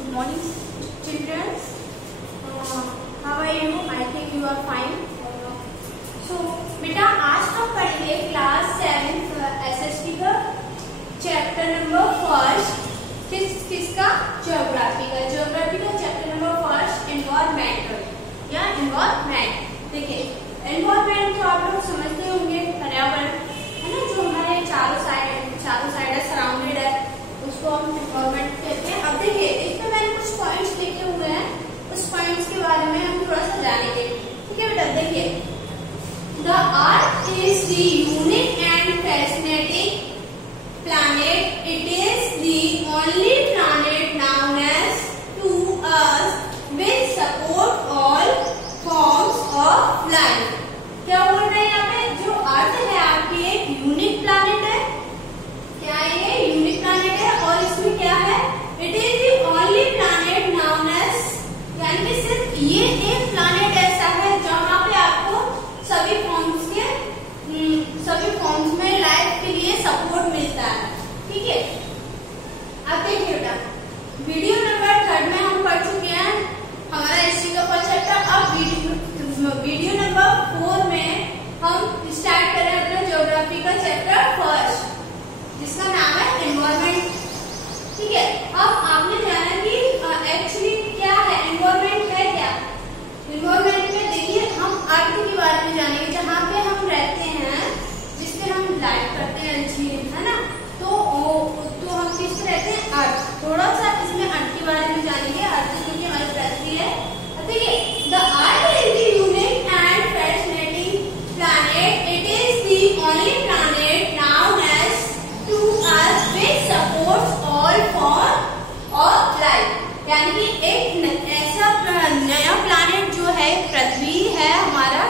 Good morning, children. How are you? I think you are fine. So, बेटा आज हम पढ़ेंगे क्लास 7 एसएसटी का चैप्टर नंबर फर्स्ट। किसका? ज्योग्राफी का। ज्योग्राफी का चैप्टर नंबर फर्स्ट एनवायरमेंटल या एनवायरमेंट। देखिए एनवायरमेंट तो आप लोग समझते होंगे, पर्यावरण है ना, जो हमारे चारों साइड है, सराउंडेड है, उसको हम एनवायरमेंट कहते हैं। अब देखिए इसमें मैंने कुछ पॉइंट्स लिखे हुए हैं, उस पॉइंट्स के बारे में हम थोड़ा सा जानेंगे। ठीक है बेटा, देखिए The Earth is the unique and fascinating planet. It is the only planet known as to us which support all forms of life. क्या बोल रहे हैं यहाँ पे? जो अर्थ है आपकी एक यूनिक प्लैनेट है। क्या ये यूनिक प्लैनेट है? और इसमें क्या है? It is the only planet known as, यानी कि सिर्फ ये एक प्लैनेट ऐसा है जहाँ पे आपको सभी फॉर्म्स में लाइफ के लिए सपोर्ट मिलता है। ठीक है, अब देखिए बेटा वीडियो नंबर 3 में हम पढ़ चुके हैं हमारा हिस्ट्री का फर्स्ट चैप्टर। अब वीडियो नंबर 4 में हम स्टार्ट करें अपना ज्योग्राफी का चैप्टर फर्स्ट, जिसका नाम है एनवायरमेंट। ठीक है, अब आपने जाना कि एक्चुअली क्या है एनवायरमेंट, है क्या? एनवायरमेंट में देखिए हम अर्थ के बारे में जानेंगे, जहाँ पे हम रहते हैं, जिसपे हम लाइफ करते हैं, है ना। तो हम किस पे रहते हैं? अर्थ। थोड़ा सा इसमें अर्थ के बारे में जानेंगे, अर्थ क्योंकि हमारी पृथ्वी है। देखिए the earth is the unique and fascinating planet. It is the only planet known as to us which supports all form of life. यानी कि एक ऐसा नया प्लैनेट जो है पृथ्वी है हमारा,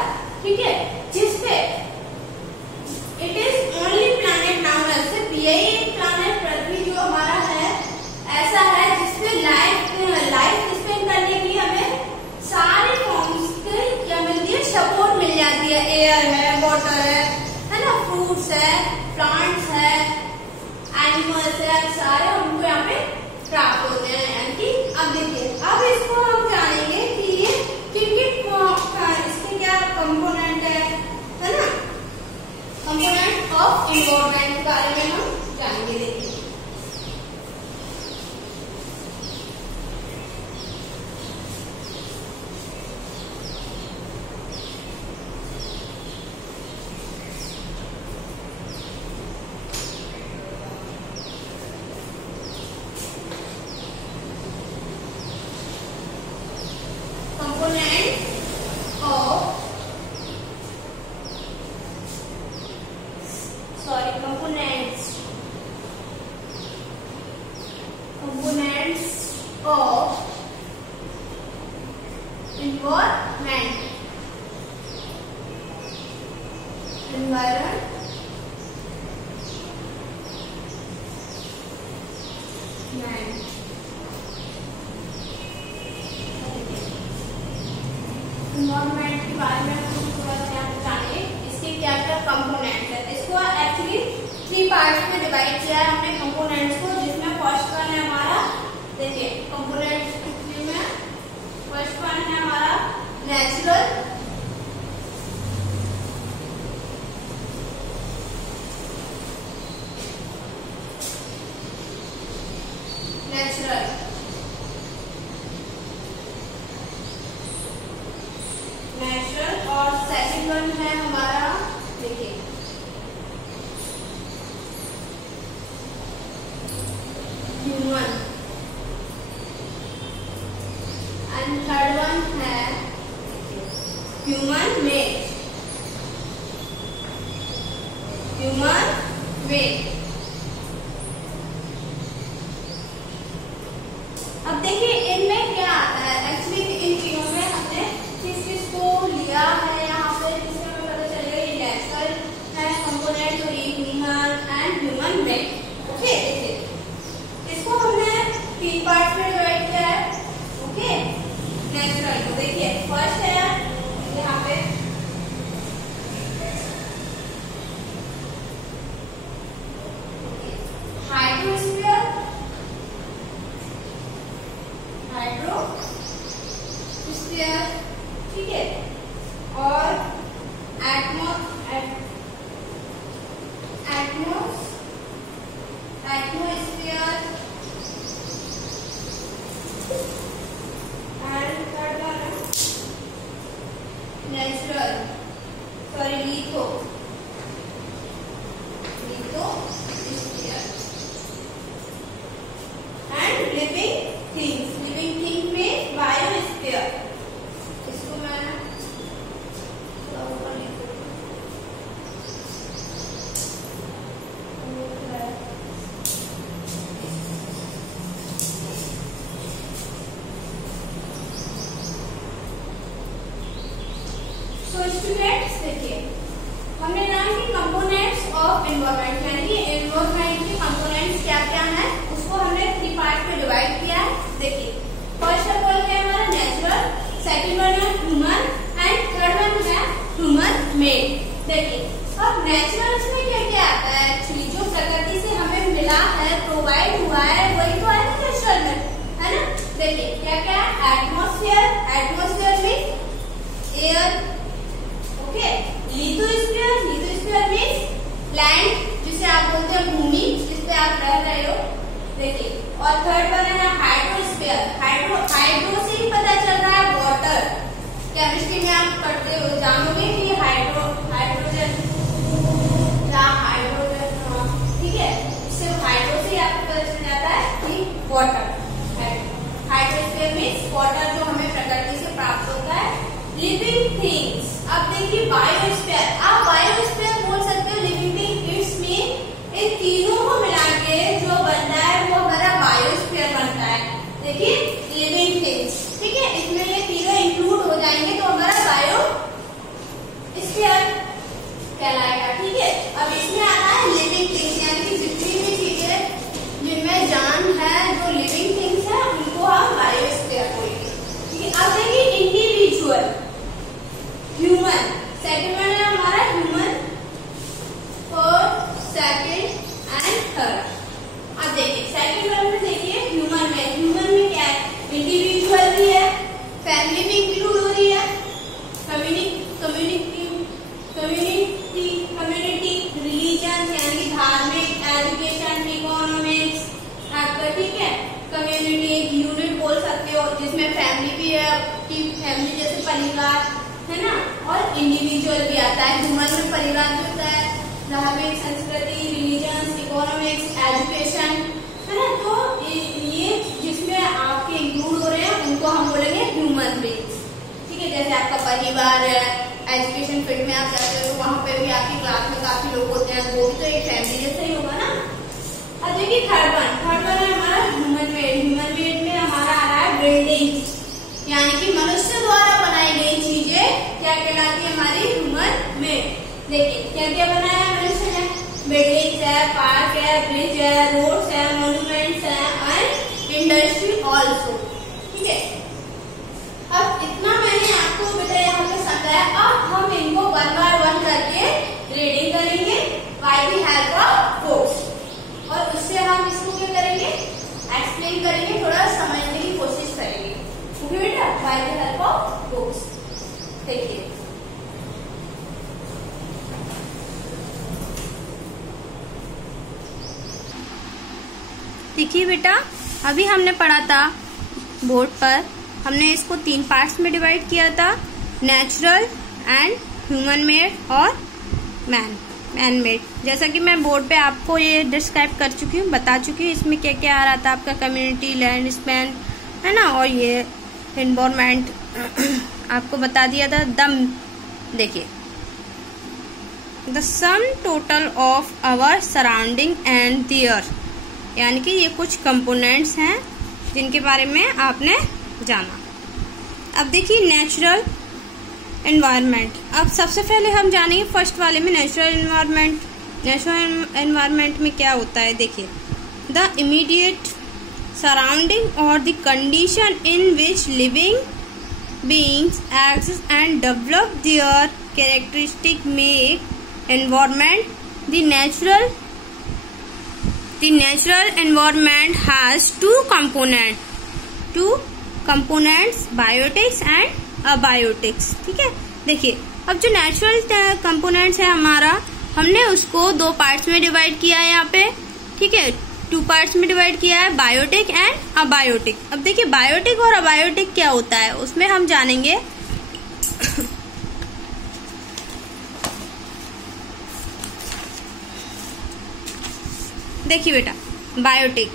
ठीक है, जिसपे it is only planet known as, सिर्फ यही एक प्लैनेट पृथ्वी जो हमारा है ऐसा है जिसपे लाइफ स्पेंड करने के लिए हमें सारे फॉर्म्स के क्या मिलती है? सपोर्ट मिल जाती है। एयर है, वाटर है ना, फ्रूट्स है, प्लांट्स है, एनिमल्स है, सारे हमको यहाँ पे प्राप्त होते हैं। यानी कि अब देखिए अब इसको हम जानेंगे कि ये इसके क्या कंपोनेंट है ना, कंपोनेंट ऑफ एनवायरमेंट के बारे में हम जानेंगे। देखिए एनवायरमेंट के बारे में हम थोड़ा सा जानेंगे, इसके क्या क्या कंपोनेंट है। इसको एक्चुअली 3 पार्ट्स में डिवाइड किया है हमने कंपोनेंट्स को, जिसमें फर्स्ट वन है हमारा, देखिए कंपोनेंट्स में फर्स्ट वन है हमारा नेचुरल, और सेकंड वन है हमारा, देखिए ह्यूमन, एंड थर्ड वन है ह्यूमन मेड। अब देखिए इनमें क्या आता है एक्चुअली, इन तीनों में हमने किस को लिया है यहाँ पे, जिसमें हमें पता चलेगा ये नेचुरल है कंपोनेंट, तो ये human and human made. Okay, देखिए इसको हमने 3 पार्ट में डिवाइड किया है। ओके, नेचुरल को देखिए फर्स्ट है यहाँ पे हाइड्रोस्फीयर, एनवायरमेंट, यानी कि एनवायरमेंट के कंपोनेंट्स क्या क्या है उसको हमने 3 पार्ट में डिवाइड किया है। देखिए फर्स्ट ऑफ ऑल क्या है हमारा नेचुरल, सेकंड वन है ह्यूमन एंड थर्ड वन है ह्यूमन मेड। देखिए अब नेचुरल में क्या क्या आता है, एक्चुअली जो प्रकृति से हमें मिला है, प्रोवाइड हुआ है, वही तो है ना नेचुरल में, है ना। देखिए क्या क्या है, atmosphere, atmosphere means air, okay. Lithosphere, lithosphere means land, जिसे आप बोलते हैं भूमि, जिस पे आप रह रहे हो। देखिए और थर्ड वन है हाइड्रोस्फीयर, हाइड्रो से ही पता चल रहा है वाटर, केमिस्ट्री में आप पढ़ते हो जानोगे कि हाइड्रोजन, ठीक है, सिर्फ हाइड्रो से आपको पता चल जाता है कि वाटर। हाइड्रोस्फीयर मीन्स वाटर जो हमें प्रकृति से प्राप्त होता है। लिविंग थिंग्स, अब देखिए बायोस्फीयर, आप बायोस्फीयर बोल सकते हो, living thing it's mean in तीनों को मिला के जो बनता है वो हमारा बायोस्फीयर बनता है। देखिए लिविंग थिंग्स, ठीक है, इसमें ये तीनों इंक्लूड हो जाएंगे तो हमारा बायोस्फीयर कहलाएगा, ठीक है। अब इसमें आता है लिविंग थिंग्स, यानी कि जितनी भी चीजें जिनमें जान है, जो लिविंग थिंग्स है, उनको हम बायोस्फीयर बोलेंगे, ठीक है। अब देखिए इंडिविजुअल, ह्यूमन, सेकंड वन है हमारा human, first, second and third. अब देखिए सेकंड वन में देखिए ह्यूमन में क्या है, इंडिविजुअल भी है, फैमिली भी इंक्लूड हो रही है, कम्युनिटी, रिलीजन यानी कि धार्मिक, एजुकेशन, इकोनॉमिक्स, आपका ठीक है, कम्युनिटी यूनिट बोल सकते हो, जिसमें फैमिली भी है, आपकी फैमिली जैसे परिवार है ना, और इंडिविजुअल भी आता है। ह्यूमन में परिवार जो होता है, धार्मिक, संस्कृति, रिलीजन, इकोनॉमिक्स, एजुकेशन, है ना, तो ये जिसमें आपके इंक्लूड हो रहे हैं उनको हम बोलेंगे ह्यूमन बीइंग्स, ठीक है। जैसे आपका परिवार है, एजुकेशन फील्ड में आप जाते हो तो वहां पे भी आपकी क्लास में काफी लोग होते हैं, वो भी तो एक फैमिली जैसा ही होगा ना। अब देखिए थर्ड वन है हमारा ह्यूमन मेड, ह्यूमन मेड में हमारा आ रहा है बिल्डिंग्स, यानी कि मनुष्य द्वारा बनाई गई चीजें क्या कहलाती है हमारी ह्यूमन मेड। देखिए क्या क्या बनाया है मनुष्य ने, बिल्डिंग्स है, पार्क है, ब्रिज है, रोड्स है, मॉन्यूमेंट्स है एंड इंडस्ट्री ऑल्सो, ठीक है। अब इतना मैंने आपको बेटा यहाँ पे समझाया, अब हम इनको 1 by 1 करके रीडिंग करेंगे by the help of books, और उससे हम इसको क्या करेंगे, एक्सप्लेन करेंगे, थोड़ा समझने की कोशिश करेंगे, ओके बेटा, by the help of books. देखिए देखिए बेटा, अभी हमने पढ़ा था बोर्ड पर, हमने इसको 3 पार्ट्स में डिवाइड किया था, नेचुरल एंड ह्यूमन मेड और मैन मेड। जैसा कि मैं बोर्ड पे आपको ये डिस्क्राइब कर चुकी हूँ, बता चुकी हूँ इसमें क्या क्या आ रहा था, आपका कम्युनिटी, लैंड स्पेन, है ना, और ये एनवायरमेंट आपको बता दिया था। देखिए the sum total of our surrounding and there, यानी कि ये कुछ कंपोनेंट्स हैं जिनके बारे में आपने जाना। अब देखिए नेचुरल एनवायरनमेंट, अब सबसे पहले हम जानेंगे फर्स्ट वाले में नेचुरल एनवायरनमेंट। नेचुरल एनवायरनमेंट में क्या होता है, देखिए द इमीडिएट सराउंडिंग और the condition in which living beings exist and develop their characteristic make environment. The natural environment has two components, biotics and abiotics, ठीक है। देखिए अब जो नेचुरल कंपोनेंट्स है हमारा, हमने उसको 2 पार्ट्स में डिवाइड किया है यहाँ पे, ठीक है, 2 पार्ट्स में डिवाइड किया है, बायोटिक एंड अबायोटिक। अब देखिए बायोटिक और अबायोटिक क्या होता है, उसमें हम जानेंगे। देखिए बेटा बायोटिक,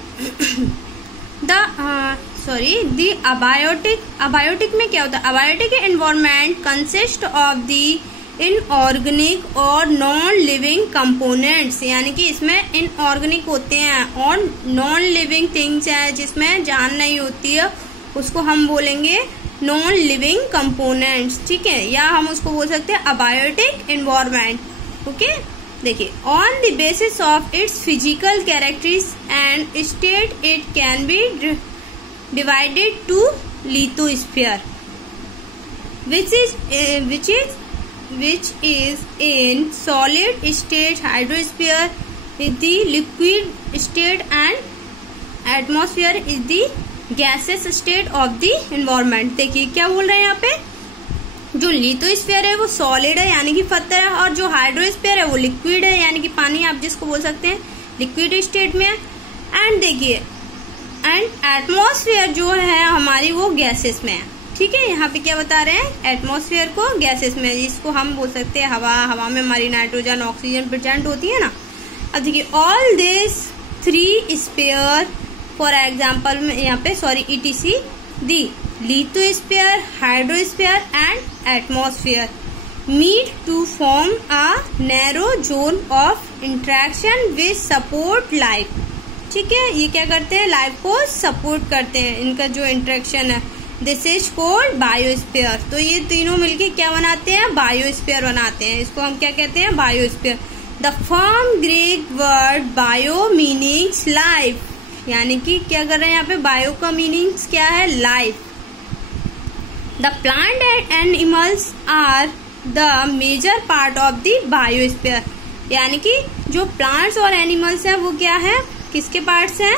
दी अबायोटिक में क्या होता है, abiotic environment consist of the inorganic और नॉन लिविंग कंपोनेंट्स, यानी कि इसमें इनऑर्गेनिक होते हैं और नॉन लिविंग थिंग्स है जिसमें जान नहीं होती है, उसको हम बोलेंगे नॉन लिविंग कंपोनेंट्स, ठीक है, या हम उसको बोल सकते हैं अबायोटिक एनवायरनमेंट, ओके। देखिए, on the basis of its physical characteristics and state it can be divided to lithosphere which is in solid state, hydrosphere is the liquid state and atmosphere is the gaseous state of the environment। देखिए क्या बोल रहे हैं यहाँ पे, जो lithosphere है वो सॉलिड है यानी कि पत्थर है, और जो हाइड्रोस्फीयर है वो लिक्विड है यानी कि पानी, आप जिसको बोल सकते हैं लिक्विड स्टेट में है। एंड देखिए, एंड एटमॉस्फेयर जो है हमारी वो गैसेस में है। ठीक है, यहाँ पे क्या बता रहे हैं, एटमॉस्फेयर को गैसेस में, जिसको हम बोल सकते हैं हवा। हवा में हमारी नाइट्रोजन ऑक्सीजन प्रेजेंट होती है ना। अब देखिए, all this three sphere for example में यहाँ पे ETC the lithosphere, hydrosphere and atmosphere meet to form a narrow zone of interaction with support life. ठीक है, ये क्या करते हैं, लाइफ को सपोर्ट करते हैं, इनका जो इंटरेक्शन है। This is called biosphere. तो ये तीनों मिलके क्या बनाते हैं, बायोस्फीयर बनाते हैं। इसको हम क्या कहते हैं, biosphere. The from Greek word bio meanings life, यानी कि क्या कर रहे हैं यहाँ पे, बायो का मीनिंग्स क्या है, life. The plant and animals are the major part of the biosphere, यानी कि जो प्लांट्स और एनिमल्स हैं वो क्या है, किसके पार्ट्स हैं,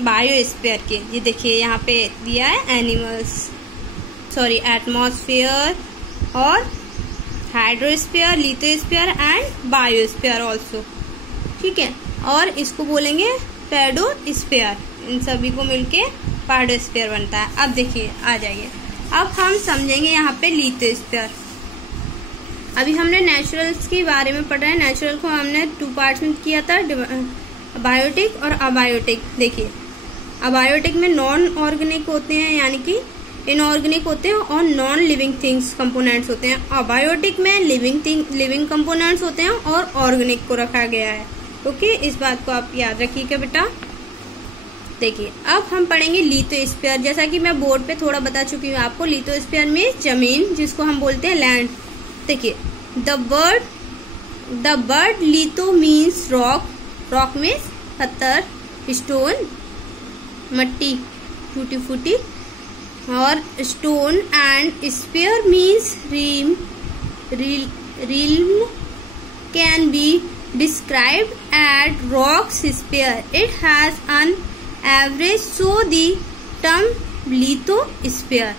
बायोस्फीयर के। ये देखिए यहाँ पे दिया है एटमॉस्फेयर और hydrosphere, lithosphere and biosphere also. ठीक है, और इसको बोलेंगे पेडोस्फीयर। इन सभी को मिलके पेडोस्फीयर बनता है। अब देखिए आ जाइए, अब हम समझेंगे यहाँ पे लिथोस्फीयर। अभी हमने नेचुरल्स के बारे में पढ़ा है। नेचुरल को हमने 2 पार्ट्स में किया था, बायोटिक और अबायोटिक। देखिए, अबायोटिक में नॉन ऑर्गेनिक होते हैं यानी कि इनऑर्गेनिक होते हैं, और नॉन लिविंग थिंग्स कंपोनेंट्स होते हैं। अबायोटिक में लिविंग कंपोनेंट्स होते हैं और ऑर्गेनिक को रखा गया है। ओके, इस बात को आप याद रखिएगा बेटा। देखिए, अब हम पढ़ेंगे लिथोस्फीयर। जैसा कि मैं बोर्ड पे थोड़ा बता चुकी हूँ आपको, लिथोस्फीयर में जमीन, जिसको हम बोलते हैं लैंड। देखिए, the word litho means rock. Rock means पत्थर, स्टोन, मट्टी, टूटी फूटी, और stone and sphere means realm. Realm can be described as rocks sphere. It has an average, so the term lithosphere.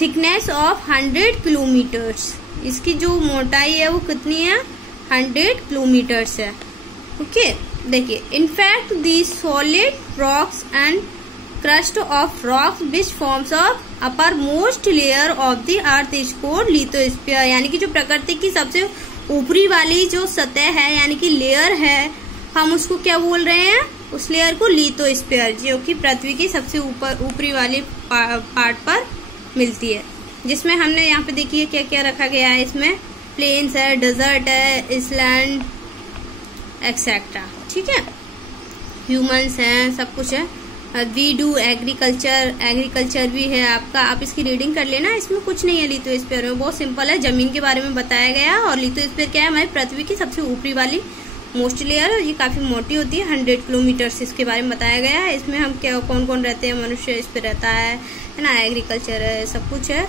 Thickness of 100 kilometers. इसकी जो मोटाई है वो कितनी है, 100 किलोमीटर्स है। ओके, देखिए, in fact the solid rocks and crust of rocks which forms of uppermost layer of the earth is called lithosphere। यानी कि जो प्रकृति की सबसे ऊपरी वाली जो सतह है यानी कि लेयर है, हम उसको क्या बोल रहे हैं, उस लेयर को लिथोस्फीयर, जो कि पृथ्वी की सबसे ऊपरी वाली पार्ट पर मिलती है। जिसमें हमने यहाँ पे देखिए क्या क्या रखा गया है, इसमें प्लेन्स है, डेजर्ट है, इसलैंड एक्सेट्रा। ठीक है, ह्यूमंस हैं, सब कुछ है। वी डू एग्रीकल्चर भी है आपका, आप इसकी रीडिंग कर लेना। इसमें कुछ नहीं है लिथोस्फीयर में, बहुत सिंपल है, जमीन के बारे में बताया गया। और लिथोस्फीयर क्या है, हमारी पृथ्वी की सबसे ऊपरी वाली मोस्ट लेयर, ये काफी मोटी होती है, 100 किलोमीटर इसके बारे में बताया गया है। इसमें हम क्या कौन कौन रहते हैं, मनुष्य इस पे रहता है ना, एग्रीकल्चर है, सब कुछ है,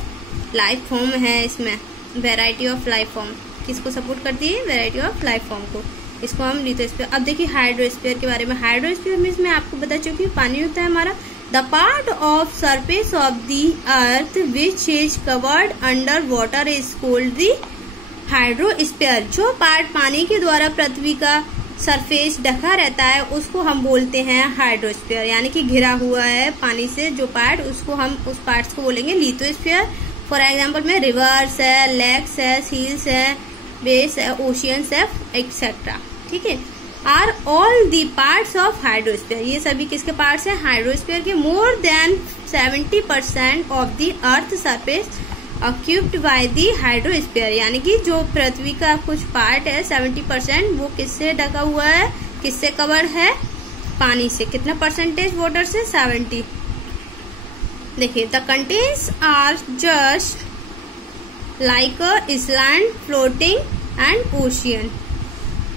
लाइफ फॉर्म है, इसमें वेराइटी ऑफ लाइफ फॉर्म किसको सपोर्ट करती है, वेराइटी ऑफ लाइफ फॉर्म को, इसको हम लिथोस्फीयर। अब देखिए हाइड्रोस्फीयर के बारे में। हाइड्रोस्फीयर में इसमें आपको बता चुकी हूँ, पानी होता है हमारा। The part of surface of the earth which is covered under water is called the hydrosphere. जो पार्ट पानी के द्वारा पृथ्वी का सरफेस ढका रहता है उसको हम बोलते हैं हाइड्रोस्फीयर, यानी कि घिरा हुआ है पानी से जो पार्ट, उसको हम उस पार्ट्स को बोलेंगे लिथोस्फीयर। फॉर एग्जाम्पल में रिवर्स है, लेक्स है, सील्स है, बेस है, ओशियंस है, एक्सेट्रा। ठीक है, are all the parts of hydrosphere. ये सभी किसके पार्ट्स हैं, हाइड्रोस्फीयर के। More than 70% of the earth surface occupied by the hydrosphere, यानी कि जो पृथ्वी का कुछ पार्ट है 70% वो किससे ढका हुआ है, किससे कवर है, पानी से। कितना परसेंटेज, वाटर से 70। देखिए, the continents are just like a island floating and ocean.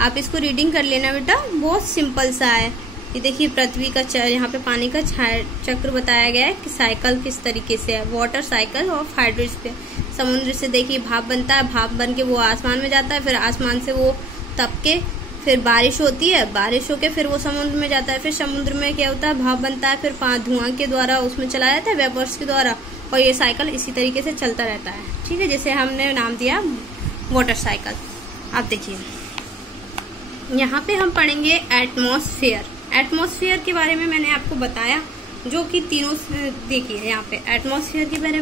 आप इसको रीडिंग कर लेना बेटा, बहुत सिंपल सा है। ये देखिए पृथ्वी का यहाँ पे पानी का चक्र बताया गया है कि साइकिल किस तरीके से है। Water cycle of hydrosphere. समुद्र से देखिए भाप बनता है, भाप बन के वो आसमान में जाता है, फिर आसमान से वो तप के फिर बारिश होती है, बारिश होके फिर वो समुद्र में जाता है, फिर समुद्र में क्या होता है, भाप बनता है, फिर धुआं के द्वारा उसमें चलाया जाता है, वेपर्स के द्वारा, और ये साइकिल इसी तरीके से चलता रहता है। ठीक है, जैसे हमने नाम दिया वाटर साइकिल। अब देखिए यहाँ पे हम पढ़ेंगे एटमॉस्फेयर। एटमॉस्फेयर के बारे में मैंने आपको बताया, जो कि तीनों देखिए यहाँ पे एटमॉस्फेयर के बारे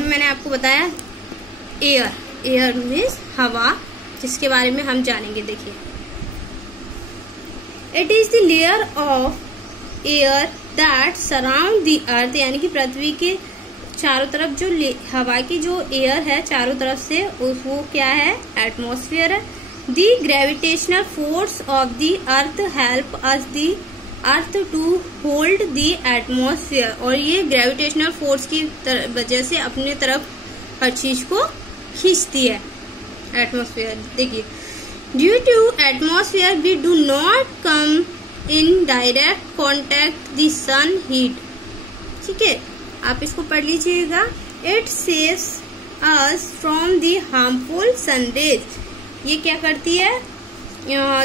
में मैंने आपको बताया। एयर मीन्स हवा, जिसके बारे में हम जानेंगे। देखिए it is the layer of air that surround the earth, यानी कि पृथ्वी के चारों तरफ जो हवा की जो एयर है चारों तरफ से, वो क्या है, एटमॉस्फेयर है। The gravitational force of the earth help us the earth to hold the atmosphere, और ये gravitational force की वजह से अपने तरफ हर चीज को खींचती है एटमॉस्फेयर। देखिए due to atmosphere we do not come in direct contact the sun heat। ठीक है, आप इसको पढ़ लीजिएगा। It saves us from the harmful sun rays। ये क्या करती है,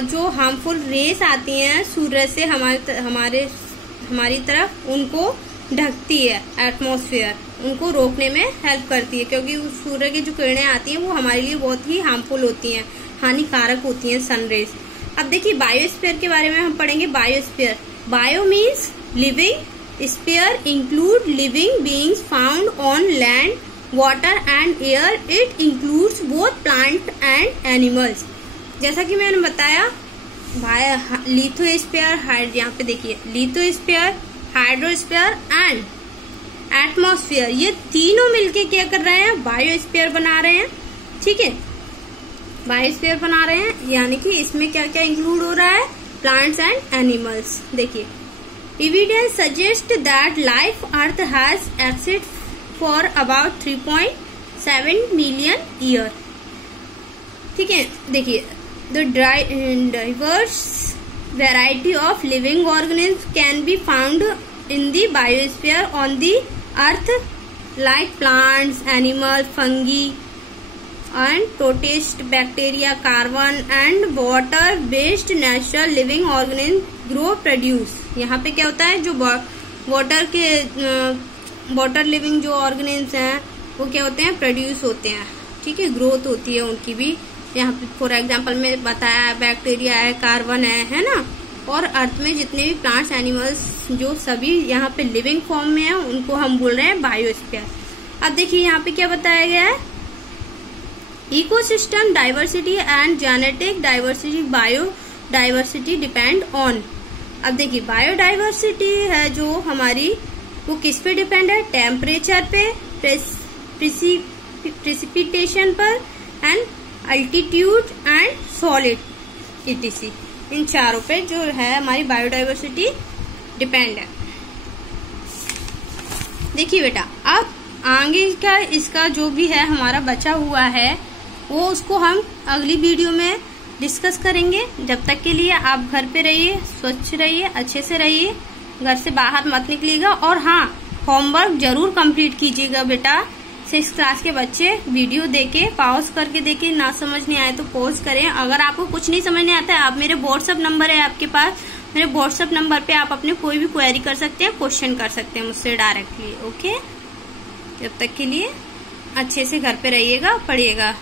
जो हार्मफुल रेस आती हैं सूर्य से हमारी तरफ, उनको ढकती है एटमॉस्फेयर, उनको रोकने में हेल्प करती है, क्योंकि सूर्य की जो किरणें आती हैं वो हमारे लिए बहुत ही हार्मफुल होती हैं, हानिकारक होती हैं सन रेस। अब देखिए बायोस्फीयर के बारे में हम पढ़ेंगे। Biosphere, bio means living, sphere include living beings found on land, water and air. It includes both plant and animals. जैसा कि मैंने बताया लिथोस्फीयर, यहाँ पे देखिए लिथोस्फीयर, हाइड्रोस्फीयर एंड एटमॉस्फेयर, ये तीनों मिलके क्या कर रहे हैं, बायोस्फीयर बना रहे हैं। ठीक है, बायोस्फीयर बना रहे हैं, यानी कि इसमें क्या क्या इंक्लूड हो रहा है, प्लांट्स एंड एनिमल्स। देखिए evidence suggest that life earth has exist for about 3.7 million year। ठीक है, देखिए the diverse variety of living organisms can be found in the biosphere on the earth, like plants, animals, fungi and protist, bacteria, carbon and water based natural living organisms grow produce। यहाँ पे क्या होता है, जो water living जो organism हैं वो क्या होते हैं, प्रोड्यूस होते हैं। ठीक है, ग्रोथ होती है उनकी भी। यहाँ पे फॉर एग्जांपल में बताया बैक्टीरिया है, कार्बन है ना, और अर्थ में जितने भी प्लांट्स एनिमल्स जो सभी यहाँ पे लिविंग फॉर्म में है, उनको हम बोल रहे हैं बायोस्फीयर। अब देखिए यहाँ पे क्या बताया गया है, ecosystem diversity and genetic diversity, biodiversity depend on. अब देखिए बायोडाइवर्सिटी है जो हमारी, वो किस पे डिपेंड है, टेम्परेचर पे, प्रेसिपिटेशन पर and altitude and solid etc, इन चारों पे जो है हमारी बायोडाइवर्सिटी डिपेंड है। देखिए बेटा अब आगे का इसका जो भी है हमारा बचा हुआ है वो उसको हम अगली वीडियो में डिस्कस करेंगे। जब तक के लिए आप घर पे रहिए, स्वच्छ रहिए, अच्छे से रहिए, घर से बाहर मत निकलिएगा। और हाँ, होमवर्क जरूर कंप्लीट कीजिएगा बेटा। 6th क्लास के बच्चे वीडियो देके पॉज करके देखे, ना समझ नहीं आए तो पॉज करें। अगर आपको कुछ नहीं समझ नहीं आता है, आप मेरे व्हाट्सएप नंबर है आपके पास, मेरे व्हाट्सएप नंबर पे आप अपने कोई भी क्वेरी कर सकते हैं, क्वेश्चन कर सकते हैं मुझसे डायरेक्टली। ओके, जब तक के लिए अच्छे से घर पे रहिएगा, पढ़िएगा।